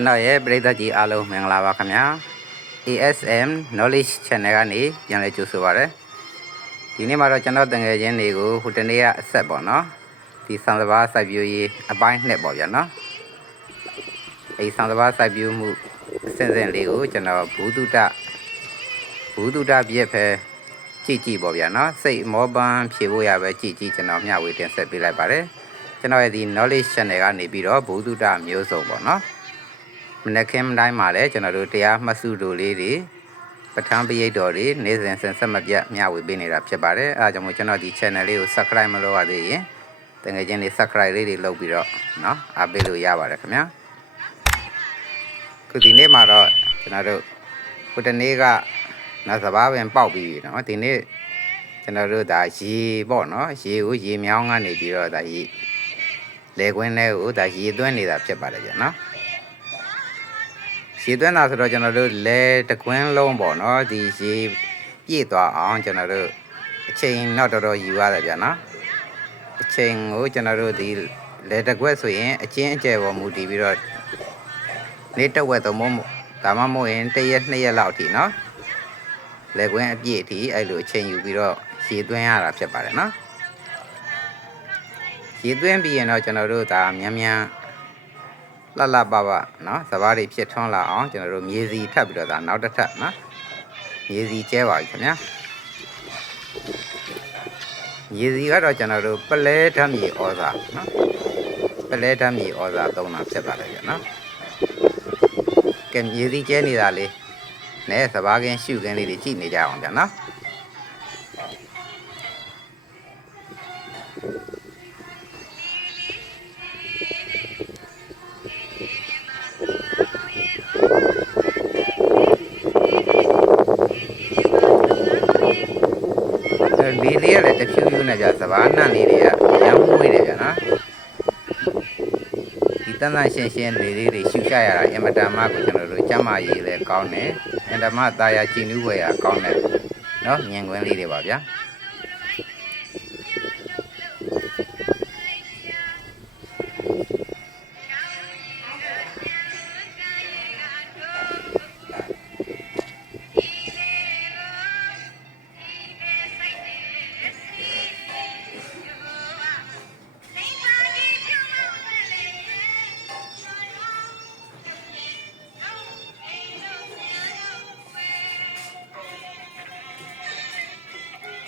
ကျွန်တော်ရဲ့ပရိသတ်ကြီးအားလုံးမင်္ဂလာပါခင်ဗျာ ASM Knowledge Channel ကနေပြန်လည်ကြိုဆိုပါရစေဒီနေ့မှာတော့ကျွန်တော်တငယ်ချင်းတွေကိုဟိုတနေ့ကအဆက်ပေါ့နော်ဒီဆံစဘာစိုက်ပျိုးရေးအပိုင်းနှစ်ပေါ့ဗျာနော်အဲဒီဆံစဘာစိုက်ပျိုးမှုအစဉ်စဉ်လေးကိုကျွန်တော်ဘူးတုတဘူးတုတပြည့်ဖဲကြည့်ကြည့်ပေါ့ဗျာနော်စိတ်မောပန်းဖြေဖို့ရပဲကြည့်ကြည့်ကျွန်တော်မျှဝေတင်ဆက်ပေးလိုက်ပါတယ်ကျွန်တော်ရဲ့ဒီ knowledge channel ကနေပြီးတော့ဘူးတုတမျိုးစုံပေါ့နော် မနက်ခင်းတိုင်းမှာလည်းကျွန်တော်တို့တရားမှတ်စုတို့လေးတွေပဋ္ဌာန်းပရိတ်တော်တွေနေ့စဉ်ဆက်ဆက်မပြတ်မျှဝေပေးနေတာဖြစ်ပါတယ်အဲဒါကြောင့်မို့ကျွန်တော်ဒီ channel လေးကို subscribe မလုပ်ရသေးရင်တကယ်ချင်းလေး subscribe လေးတွေလုပ်ပြီးတော့เนาะအားပေးလို့ရပါတယ်ခင်ဗျာခုဒီနေ့မှာတော့ကျွန်တော်တို့ခုတနေ့ကနောက်စဘာပင်ပေါက်ပြီးပြီเนาะဒီနေ့ကျွန်တော်တို့ဒါရေပေါ့เนาะရေကိုရေမြောင်းကနေပြီးတော့ဒါရေလေကွင်းလေးကိုဒါရေသွင်းနေတာဖြစ်ပါတယ်ဗျာเนาะ ရေသွင်းတာဆိုတော့ကျွန်တော်တို့လဲတကွင်းလုံးပေါ့နော်ဒီရေပြည့်သွားအောင်ကျွန်တော်တို့အချိန်တော့တော်တော်ယူရတယ်ဗျာနော်အချိန်ကိုကျွန်တော်တို့ဒီလဲတကွက်ဆိုရင်အချင်းအကျယ်ပေါ်မူတည်ပြီးတော့နေ့တစ်ဝက်သုံးမို့ဒါမှမဟုတ်ရင်တစ်ရက်နှစ်ရက်လောက်အထိနော်လဲကွင်းအပြည့်အထိအဲ့လိုအချိန်ယူပြီးတော့ရေသွင်းရတာဖြစ်ပါတယ်နော်ရေသွင်းပြီးရင်တော့ကျွန်တော်တို့ဒါမြန်မြန် လှလှပပနော်စဘာတွေဖြစ်ထွန်းလာအောင်ကျွန်တော်တို့မြေစီထပ်ပြီးတော့ဒါနောက်တစ်ထပ်နော်မြေစီကျဲပါပြီခင်ဗျာမြေစီကတော့ကျွန်တော်တို့ပလဲဓာတ်မြေဩဇာနော်ပလဲဓာတ်မြေဩဇာသုံးတာဖြစ်ပါတယ်ဗျနော်ကဲမြေစီကျဲနေတာလေးနဲ့စဘာကင်းရှုကင်းလေးတွေကြည့်နေကြအောင်ဗျနော် နဲ့ကြာစဘာနန့်လေးတွေကရမ်းမွေးတယ်ဗျာနော်ဒီတန်တန်ရှင်းရှင်းလေးလေးတွေရှူချရတာအင်မတန်မှကိုကျွန်တော်တို့ကျမ်းမာရေးလည်းကောင်းတယ်အင်တမตาရကြည်နူးဝယ်ရကောင်းတယ်နော်မြင်ကွင်းလေးတွေပါဗျာ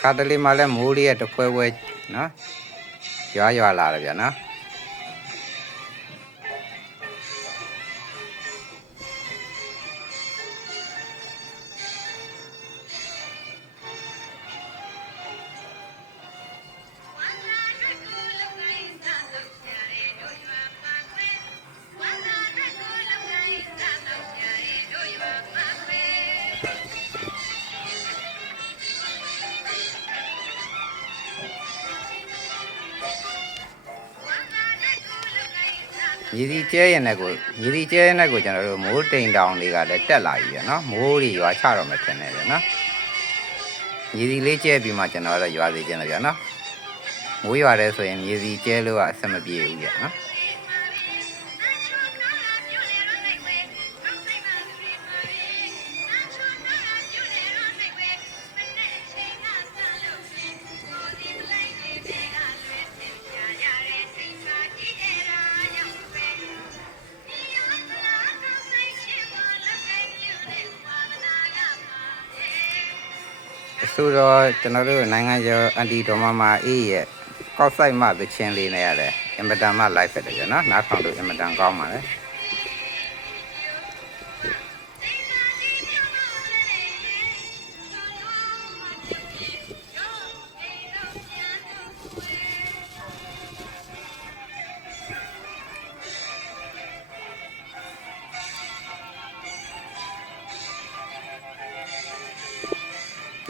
ခါတလေမှလည်းမိုးလေးရဲ့တဖွဲဖွဲနော်ရွာရွာလာတယ်ဗျာနော် ရည်စီကျဲရင်လည်းကိုရည်စီကျဲရင်လည်းကိုကျွန်တော်တို့မိုးတိမ်တောင်တွေကလည်းတက်လာပြီဗျာနော်မိုးတွေရွာချတော့မှထင်တယ်ဗျာနော်ရည်စီလေးကျဲပြီးမှကျွန်တော်တော့ရွာစီခြင်းတယ်ဗျာနော်မိုးရွာတယ်ဆိုရင်ရည်စီကျဲလို့ကအဆင်မပြေဘူးဗျာနော်အ ဆိုတော့ကျွန်တော်တို့နိုင်ငံကျော်အန်တီဒေါ်မမအေးရဲ့ကောက်ဆိုင်မှသချင်းလေးနဲ့ရတယ်အင်မတန်မှ live ဖြစ်တယ်ကျွန်တော်နားထောင်လို့အင်မတန်ကောင်းပါလေ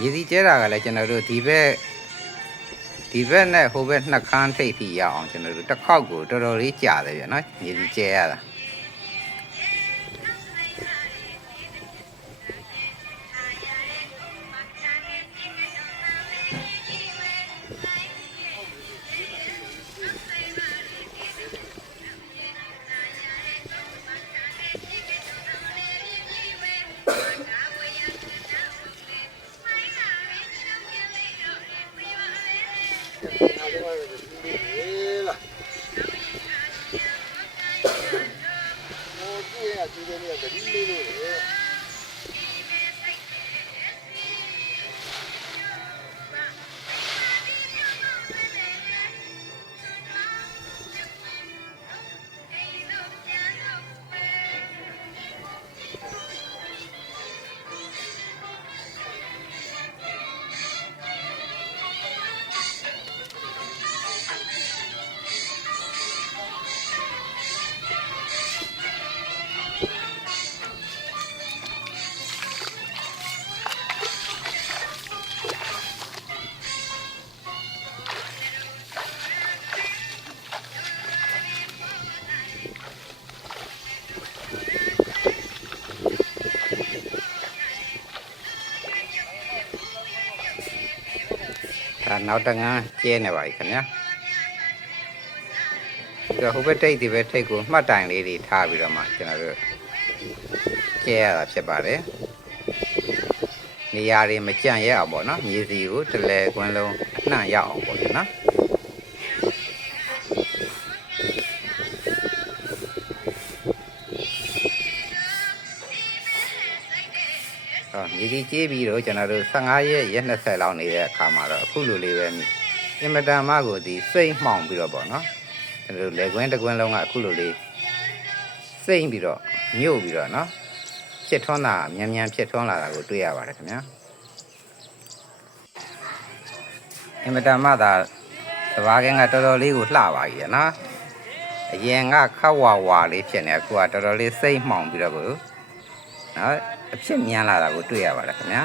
ရည်စီကျဲတာကလည်းကျွန်တော်တို့ဒီဘက်ဒီဘက်နဲ့ဟိုဘက်နှစ်ခန်းထိပ်ထိရအောင်ကျွန်တော်တို့တစ်ခေါက်ကိုတော်တော်လေးကြာတယ်ဗျနော်ရည်စီကျဲရတာ ကြည့်ရကြည့်နေတယ်ဒီလေးလို့လေ ဒါနောက်တငန်းကျဲနေပါပြီခင်ဗျာဒီတော့ဟိုဘက်ထိတ်ဒီဘက်ထိတ်ကိုမှတ်တိုင်လေးတွေထားပြီးတော့မှကျွန်တော်တို့ကျဲရတာဖြစ်ပါတယ်နေရာတွေမကြံ့ရအောင်ပေါ့နော်မြေစီကိုတစ်လဲကွင်းလုံးအနှံ့ရအောင်ပေါ့ကျွန် တော်အော်မြေစီကျေးပြီးတော့ကျွန်တော်တို့15ရက်ရက်20လောက်နေတဲ့အခါမှာတော့အခုလိုလေးပဲအင်မတန်မှကိုဒီစိတ်မှောင်ပြီးတော့ပေါ့နော်ကျွန်တော်တို့လေကွင်းတစ်ကွင်းလုံးကအခုလိုလေးစိတ်ပြီးတော့ညှို့ပြီးတော့နော်ဖြစ်ထွန်းတာမြန်မြန်ဖြစ်ထွန်းလာတာကိုတွေ့ရပါတယ်ခင်ဗျာအင်မတန်မှသာသဘာကင်းကတော်တော်လေးကိုလှပါကြီးရနော်အရင်ကခက်ဝါဝါလေးဖြစ်နေအခုကတော်တော်လေးစိတ်မှောင်ပြီးတော့ကို နော်အဖြစ်မြန်လာတာကိုတွေ့ရပါတယ်ခင်ဗျာ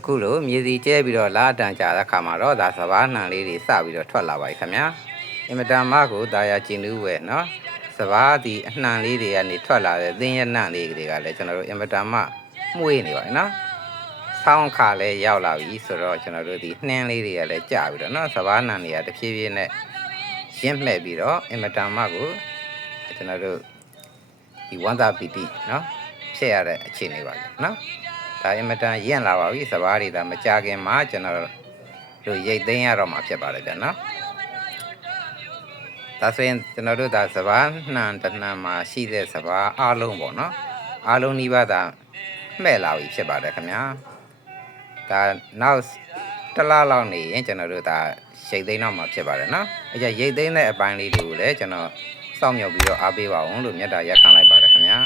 အခုလိုမြေစီကျဲပြီးတော့လာအတန်ကြာတဲ့ခါမှာတော့ဒါစဘာနှံလေးတွေစပြီးတော့ထွက်လာပါပြီခင်ဗျာအင်မတန်မကိုဒါယာကျင်လူပဲနော်စဘာဒီအနှံလေးတွေကနေထွက်လာတဲ့သင်းရနှံလေးတွေကလည်းကျွန်တော်တို့အင်မတန်မမှုေးနေပါတယ်နော်ဆောင်းခါလဲရောက်လာပြီဆိုတော့ကျွန်တော်တို့ဒီနှင်းလေးတွေကလည်းကြာပြီးတော့နော်စဘာနှံတွေကတဖြည်းဖြည်းနဲ့ရင့်မှဲ့ပြီးတော့အင်မတန်မကိုကျွန်တော်တို့ဒီဝန္တာပီတိနော်ဖြစ်ရတဲ့အခြေအနေပါလေနော် ဒါအင်မတန်ရင့်လာပါပြီစပားတွေဒါမကြခင်မှာကျွန်တော်တို့ရိတ်သိမ်းရတော့မှာဖြစ်ပါတယ်ဗျာနော်ဒါဆိုရင်ကျွန်တော်တို့ဒါစပားနှံတစ်နှံမှာရှိတဲ့စပားအားလုံးပေါ့နော်အားလုံးဒီပါဒါမှဲ့လာပြီဖြစ်ပါတယ်ခင်ဗျာဒါနောက်တစ်လလောက်နေရင်ကျွန်တော်တို့ဒါရိတ်သိမ်းတော့မှာဖြစ်ပါတယ်နော်အဲကြရိတ်သိမ်းတဲ့အပိုင်းလေးတွေကိုလည်းကျွန်တော်စောင့်မျှော်ပြီးတော့အားပေးပါအောင်လို့မြတ်တာရက်ခံလိုက်ပါတယ်ခင်ဗျာ